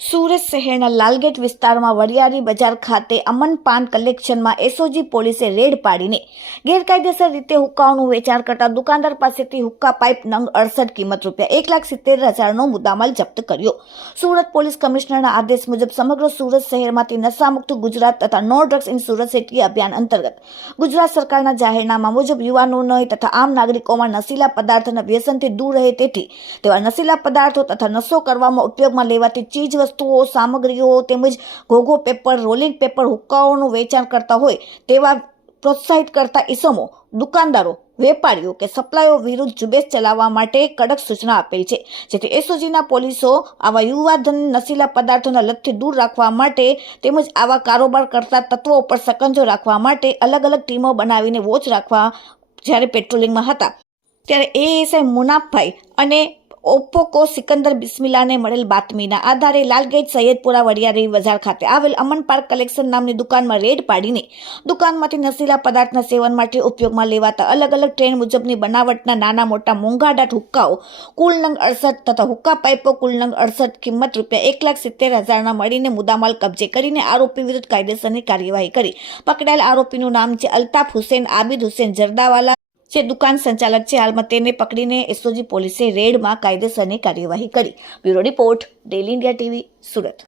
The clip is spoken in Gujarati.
સુરત શહેરના લાલગેટ વિસ્તારમાં વરિયાળી બજાર ખાતે અમન પાન કલેક્શનમાં એસઓજી પોલીસે રેડ પાડીને ગેરકાયદેસર રીતે હુક્કાઓનું વેચાણ કરતા દુકાનદાર પાસેથી હુક્કા પાઇપ નંગ 68 કિંમત ₹1,70,000નો મુદ્દામાલ જપ્ત કર્યો। સુરત પોલીસ કમિશનરના આદેશ મુજબ સમગ્ર સુરત શહેરમાંથી નશામુક્ત ગુજરાત તથા no drugs in Surat city અભિયાન અંતર્ગત ગુજરાત સરકારના જાહેરનામા મુજબ યુવાનોને તથા આમ નાગરિકોમાં નશીલા પદાર્થોના વ્યસનથી દૂર રહે તેથી તેવા નશીલા પદાર્થો તથા નશો કરવામાં ઉપયોગમાં લેવાતી ચીજ વસ્તુઓ સામગ્રીઓ તેમજ ઘોઘો પેપર રોલિંગ પેપર હુક્કાઓનું વેચાણ કરતા હોય તેવા પ્રોત્સાહિત કરતા ઇસમો દુકાનદારો વેપારીઓ કે સપ્લાયરો વિરુદ્ધ ઝુંબેશ ચલાવવા માટે કડક સૂચના આપેલ છે, જેથી એસઓજીના પોલીસો આવા યુવાધન નશીલા પદાર્થોના લતથી દૂર રાખવા માટે તેમજ આવા કારોબાર કરતા તત્વો ઉપર સકંજો રાખવા માટે અલગ અલગ ટીમો બનાવીને વોચ રાખવા જ્યારે પેટ્રોલિંગમાં હતા ત્યારે એએસઆઈ મુનાફભાઈ અને ઓપ્પોકો સિકંદર બિસ્મિલ્લાને મળેલ બાતમીના આધારે લાલગેટ સૈયદપુરા વરિયાળી બજાર ખાતે આવેલ અમન પાર્ક કલેક્શન નામની દુકાનમાં રેડ પાડીને દુકાનમાંથી નશીલા પદાર્થના સેવન માટે ઉપયોગમાં લેવાતા અલગ અલગ ટ્રેન્ડ મુજબની બનાવટના નાના મોટા મોંઘાદાટ હુક્કાઓ કુલ નંગ 68 તથા હુક્કા પાઇપો કુલ નંગ 68 કિંમત ₹1,70,000ના મળીને મુદ્દામાલ કબજે કરીને આરોપી વિરુદ્ધ કાયદેસરની કાર્યવાહી કરી પકડાયેલ આરોપીનું નામ છે અલ્તાફ હુસેન આબિદ હુસેન જરદાવાલા, જે દુકાન સંચાલક છે। હાલમાં તેને પકડીને એસઓજી પોલીસે રેડમાં કાયદેસરની કાર્યવાહી કરી। Bureau report, daily India TV, Surat.